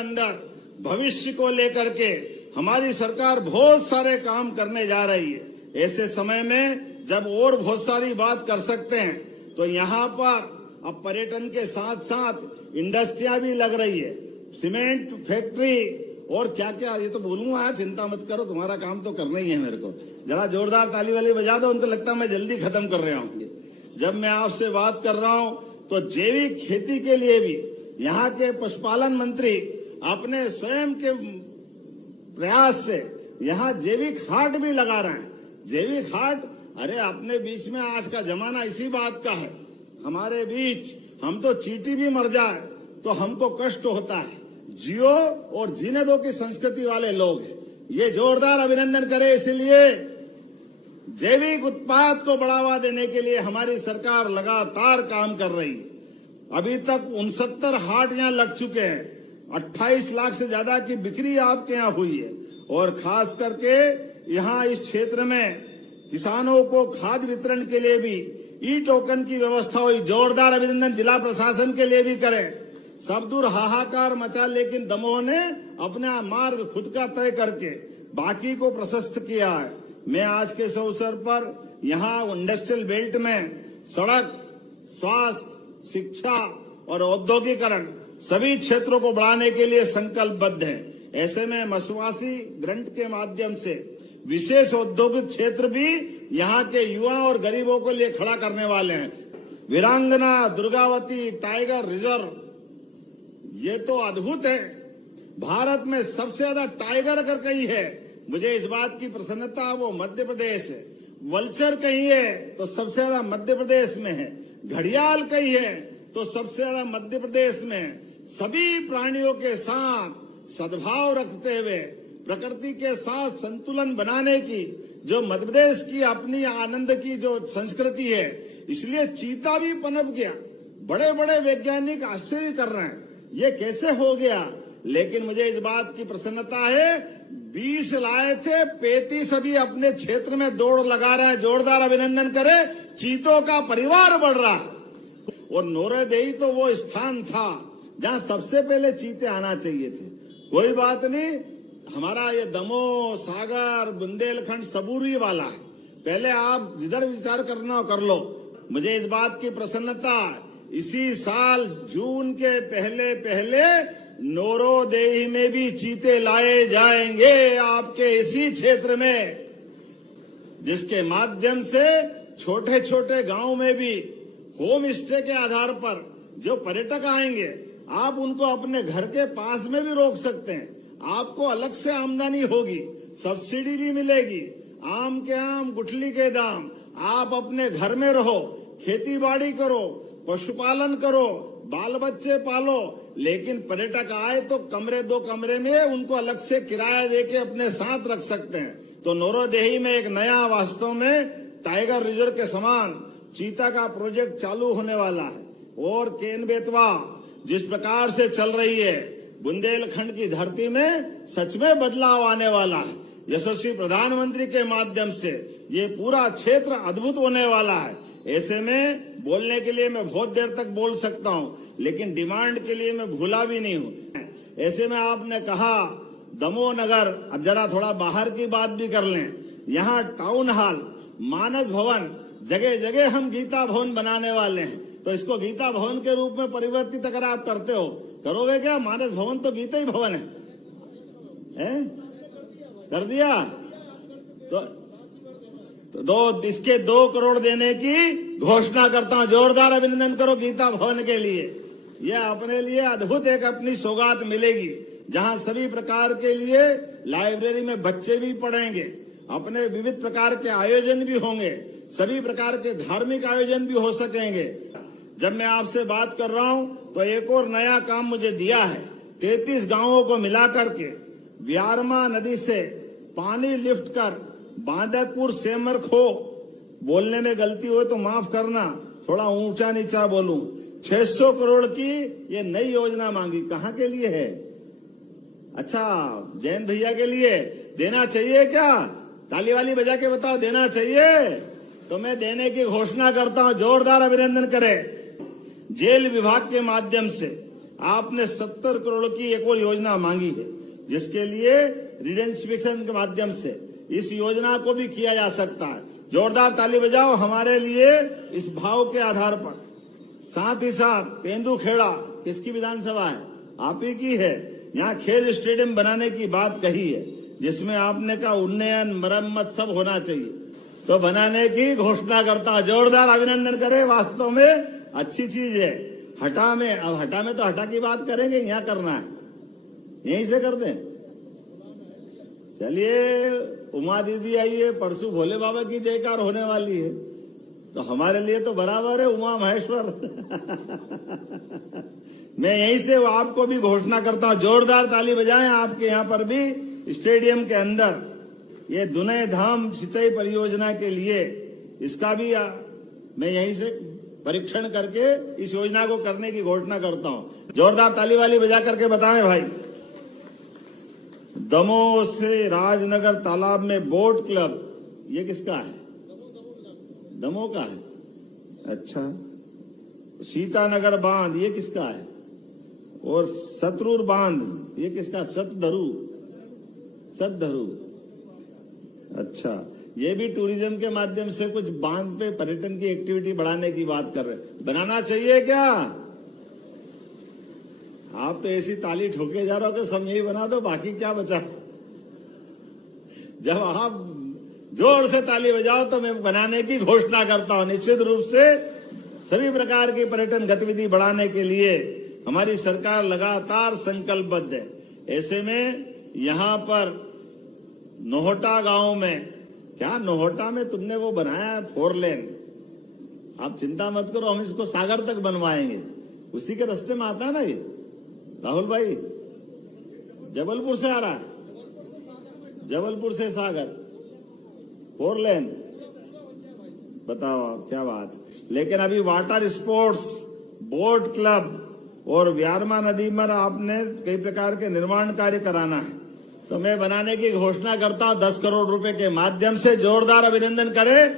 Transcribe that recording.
अंदर भविष्य को लेकर के हमारी सरकार बहुत सारे काम करने जा रही है। ऐसे समय में जब और बहुत सारी बात कर सकते हैं तो यहाँ पर अब पर्यटन के साथ साथ इंडस्ट्रियां भी लग रही है, सीमेंट फैक्ट्री और क्या क्या, ये तो बोलूंगा, चिंता मत करो, तुम्हारा काम तो करना ही है। मेरे को जरा जोरदार ताली वाली बजा दो, उनको लगता है मैं जल्दी खत्म कर रहा हूँ। जब मैं आपसे बात कर रहा हूँ तो जैविक खेती के लिए भी यहाँ के पशुपालन मंत्री अपने स्वयं के प्रयास से यहाँ जैविक हाट भी लगा रहे हैं। जैविक हाट, अरे अपने बीच में आज का जमाना इसी बात का है। हमारे बीच हम तो चींटी भी मर जाए तो हमको कष्ट होता है, जियो और जीने दो की संस्कृति वाले लोग हैं। ये जोरदार अभिनंदन करें। इसलिए जैविक उत्पाद को बढ़ावा देने के लिए हमारी सरकार लगातार काम कर रही है। अभी तक 69 हाट यहाँ लग चुके हैं, 28 लाख से ज्यादा की बिक्री आपके यहाँ हुई है। और खास करके यहाँ इस क्षेत्र में किसानों को खाद वितरण के लिए भी ई टोकन की व्यवस्था हुई। जोरदार अभिनंदन जिला प्रशासन के लिए भी करें। सब दूर हाहाकार मचा, लेकिन दमोह ने अपना मार्ग खुद का तय करके बाकी को प्रशस्त किया है। मैं आज के इस अवसर पर यहाँ इंडस्ट्रियल बेल्ट में सड़क, स्वास्थ्य, शिक्षा और औद्योगिकरण सभी क्षेत्रों को बढ़ाने के लिए संकल्पबद्ध है। ऐसे में मसवासी ग्रंट के माध्यम से विशेष औद्योगिक क्षेत्र भी यहाँ के युवा और गरीबों को लिए खड़ा करने वाले हैं। वीरांगना दुर्गावती टाइगर रिजर्व, ये तो अद्भुत है। भारत में सबसे ज्यादा टाइगर अगर कहीं है, मुझे इस बात की प्रसन्नता, वो मध्य प्रदेश है। वल्चर कहीं है तो सबसे ज्यादा मध्य प्रदेश में है। घड़ियाल कहीं है तो सबसे ज्यादा मध्य प्रदेश में है। सभी प्राणियों के साथ सद्भाव रखते हुए प्रकृति के साथ संतुलन बनाने की जो मध्य प्रदेश की अपनी आनंद की जो संस्कृति है, इसलिए चीता भी पनप गया। बड़े बड़े वैज्ञानिक आश्चर्य कर रहे हैं ये कैसे हो गया। लेकिन मुझे इस बात की प्रसन्नता है, 20 लाए थे, 35 अभी अपने क्षेत्र में दौड़ लगा रहे हैं। जोरदार अभिनंदन करें। चीतों का परिवार बढ़ रहा है। और नौरेदेही तो वो स्थान था जहां सबसे पहले चीते आना चाहिए थे। कोई बात नहीं, हमारा ये दमोह, सागर, बुंदेलखंड सबूरी वाला है। पहले आप जिधर विचार करना कर लो। मुझे इस बात की प्रसन्नता, इसी साल जून के पहले पहले नौरोदेही में भी चीते लाए जाएंगे आपके इसी क्षेत्र में, जिसके माध्यम से छोटे छोटे गांव में भी होम स्टे के आधार पर जो पर्यटक आएंगे, आप उनको अपने घर के पास में भी रोक सकते हैं। आपको अलग से आमदनी होगी, सब्सिडी भी मिलेगी। आम के आम, गुठली के दाम। आप अपने घर में रहो, खेती बाड़ी करो, पशुपालन करो, बाल बच्चे पालो। लेकिन पर्यटक आए तो कमरे, 2 कमरे में उनको अलग से किराया देके अपने साथ रख सकते हैं। तो नौरोदेही में एक नया, वास्तव में टाइगर रिजर्व के समान चीता का प्रोजेक्ट चालू होने वाला है। और केन बेतवा जिस प्रकार से चल रही है, बुंदेलखंड की धरती में सच में बदलाव आने वाला है। यशस्वी प्रधानमंत्री के माध्यम से ये पूरा क्षेत्र अद्भुत होने वाला है। ऐसे में बोलने के लिए मैं बहुत देर तक बोल सकता हूँ, लेकिन डिमांड के लिए मैं भूला भी नहीं हूँ। ऐसे में आपने कहा दमोह नगर, अब जरा थोड़ा बाहर की बात भी कर लें। यहाँ टाउन हॉल, मानस भवन, जगह जगह हम गीता भवन बनाने वाले हैं। तो इसको गीता भवन के रूप में परिवर्तित अगर आप करते हो, करोगे क्या? मानस भवन तो गीता ही भवन है? कर दिया तो इसके 2 करोड़ देने की घोषणा करता हूं। जोरदार अभिनंदन करो गीता भवन के लिए। यह अपने लिए अद्भुत एक अपनी सौगात मिलेगी, जहां सभी प्रकार के लिए लाइब्रेरी में बच्चे भी पढ़ेंगे, अपने विविध प्रकार के आयोजन भी होंगे, सभी प्रकार के धार्मिक आयोजन भी हो सकेंगे। जब मैं आपसे बात कर रहा हूं तो एक और नया काम मुझे दिया है। 33 गांवों को मिलाकर के व्यारमा नदी से पानी लिफ्ट कर बांदकपुर सेमरखो, बोलने में गलती हो तो माफ करना, थोड़ा ऊंचा नीचा बोलूं, 600 करोड़ की ये नई योजना मांगी। कहां के लिए है? अच्छा, जैन भैया के लिए। देना चाहिए क्या? ताली वाली बजा के बताओ, देना चाहिए? तो मैं देने की घोषणा करता हूं। जोरदार अभिनंदन करें। जेल विभाग के माध्यम से आपने 70 करोड़ की एक और योजना मांगी है, जिसके लिए रिडेंसिफिकेशन के माध्यम से इस योजना को भी किया जा सकता है। जोरदार ताली बजाओ हमारे लिए इस भाव के आधार पर। साथ ही साथ तेंदुखेड़ा किसकी विधानसभा है? आप ही की है। यहाँ खेल स्टेडियम बनाने की बात कही है, जिसमें आपने कहा उन्नयन मरम्मत सब होना चाहिए, तो बनाने की घोषणा करता हूं। जोरदार अभिनंदन करें, वास्तव में अच्छी चीज है। हटा में, अब हटा में तो हटा की बात करेंगे, यहाँ करना है, यहीं से कर दें। चलिए उमा दीदी आई है, परसों भोले बाबा की जयकार होने वाली है, तो हमारे लिए तो बराबर है उमा महेश्वर। मैं यहीं से आपको भी घोषणा करता हूं, जोरदार ताली बजाएं आपके यहाँ पर भी स्टेडियम के अंदर ये दुनई धाम सिंचाई परियोजना के लिए इसका भी मैं यहीं से परीक्षण करके इस योजना को करने की घोषणा करता हूं। जोरदार ताली वाली बजा करके बताएं भाई। दमोह से राजनगर तालाब में बोट क्लब, ये किसका है? दमोह का है। अच्छा, सीतानगर बांध ये किसका है? और सतरूर बांध ये किसका? सतधरू। अच्छा, ये भी टूरिज्म के माध्यम से कुछ बांध पे पर्यटन की एक्टिविटी बढ़ाने की बात कर रहे हैं। बनाना चाहिए क्या? आप तो ऐसी ताली ठोके जा रहे हो कि सब यही बना दो, बाकी क्या बचा? जब आप जोर से ताली बजाओ तो मैं बनाने की घोषणा करता हूं। निश्चित रूप से सभी प्रकार की पर्यटन गतिविधि बढ़ाने के लिए हमारी सरकार लगातार संकल्पबद्ध है। ऐसे में यहां पर नोहटा गांव में, क्या नोहटा में तुमने वो बनाया है 4 लेन, आप चिंता मत करो, हम इसको सागर तक बनवाएंगे। उसी के रास्ते में आता है ना ये राहुल भाई, जबलपुर से आ रहा है, जबलपुर से सागर 4 लेन, बताओ आप क्या बात। लेकिन अभी वाटर स्पोर्ट्स, बोट क्लब और व्यारमा नदी में आपने कई प्रकार के निर्माण कार्य कराना है, तो मैं बनाने की घोषणा करता हूं 10 करोड़ रुपए के माध्यम से। जोरदार अभिनंदन करें।